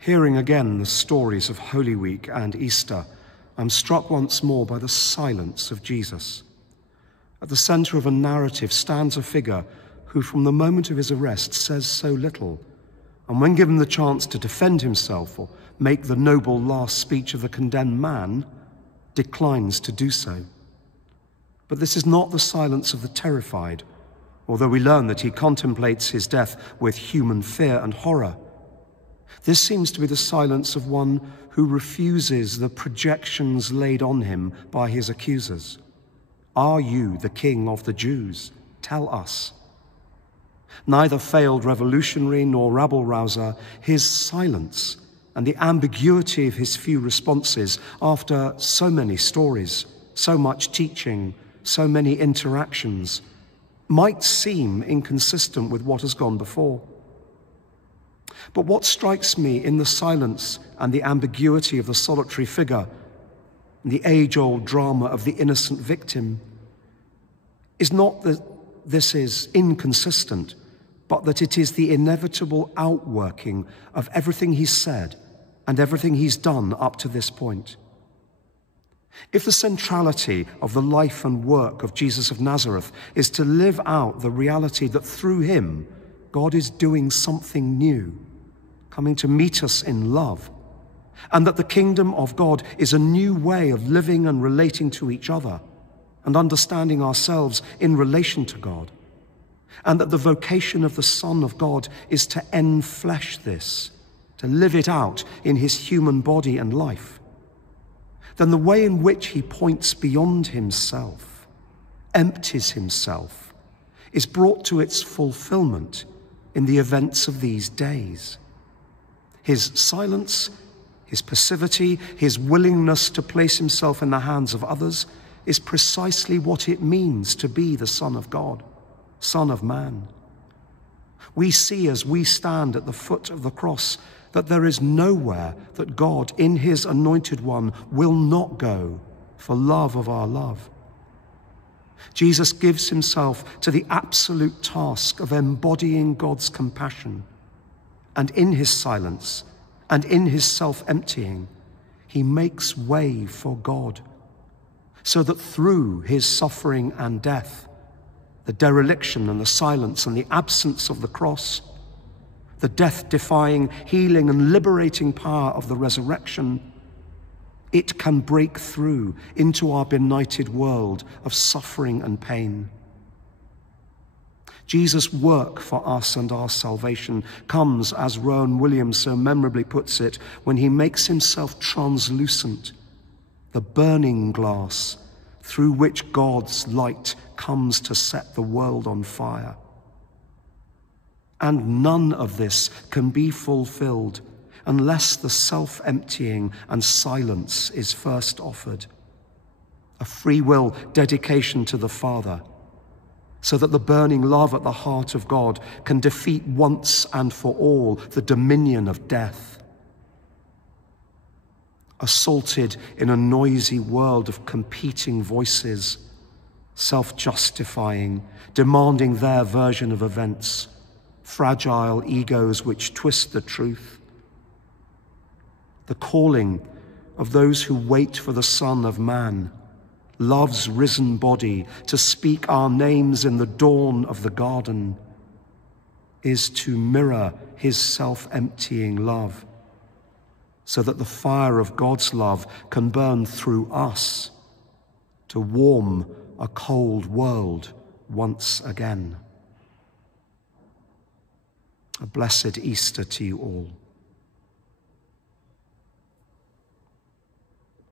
Hearing again the stories of Holy Week and Easter, I'm struck once more by the silence of Jesus. At the center of a narrative stands a figure who, from the moment of his arrest, says so little, and when given the chance to defend himself or make the noble last speech of the condemned man, declines to do so. But this is not the silence of the terrified, although we learn that he contemplates his death with human fear and horror. This seems to be the silence of one who refuses the projections laid on him by his accusers. Are you the king of the Jews? Tell us. Neither failed revolutionary nor rabble-rouser, his silence and the ambiguity of his few responses after so many stories, so much teaching, so many interactions, might seem inconsistent with what has gone before. But what strikes me in the silence and the ambiguity of the solitary figure, the age-old drama of the innocent victim, is not that this is inconsistent, but that it is the inevitable outworking of everything he's said and everything he's done up to this point. If the centrality of the life and work of Jesus of Nazareth is to live out the reality that through him, God is doing something new, coming to meet us in love, and that the kingdom of God is a new way of living and relating to each other and understanding ourselves in relation to God, and that the vocation of the Son of God is to enflesh this, to live it out in his human body and life, then the way in which he points beyond himself, empties himself, is brought to its fulfillment in the events of these days. His silence, his passivity, his willingness to place himself in the hands of others is precisely what it means to be the Son of God, Son of Man. We see as we stand at the foot of the cross that there is nowhere that God in his anointed one will not go for love of our love. Jesus gives himself to the absolute task of embodying God's compassion, and in his silence and in his self-emptying, he makes way for God, so that through his suffering and death, the dereliction and the silence and the absence of the cross, the death-defying, healing and liberating power of the resurrection, it can break through into our benighted world of suffering and pain. Jesus' work for us and our salvation comes, as Rowan Williams so memorably puts it, when he makes himself translucent, the burning glass through which God's light comes to set the world on fire. And none of this can be fulfilled unless the self-emptying and silence is first offered. A free will dedication to the Father, so that the burning love at the heart of God can defeat once and for all the dominion of death. Assaulted in a noisy world of competing voices, self-justifying, demanding their version of events, fragile egos which twist the truth. The calling of those who wait for the Son of Man, love's risen body, to speak our names in the dawn of the garden, is to mirror his self-emptying love, so that the fire of God's love can burn through us to warm a cold world once again. A blessed Easter to you all.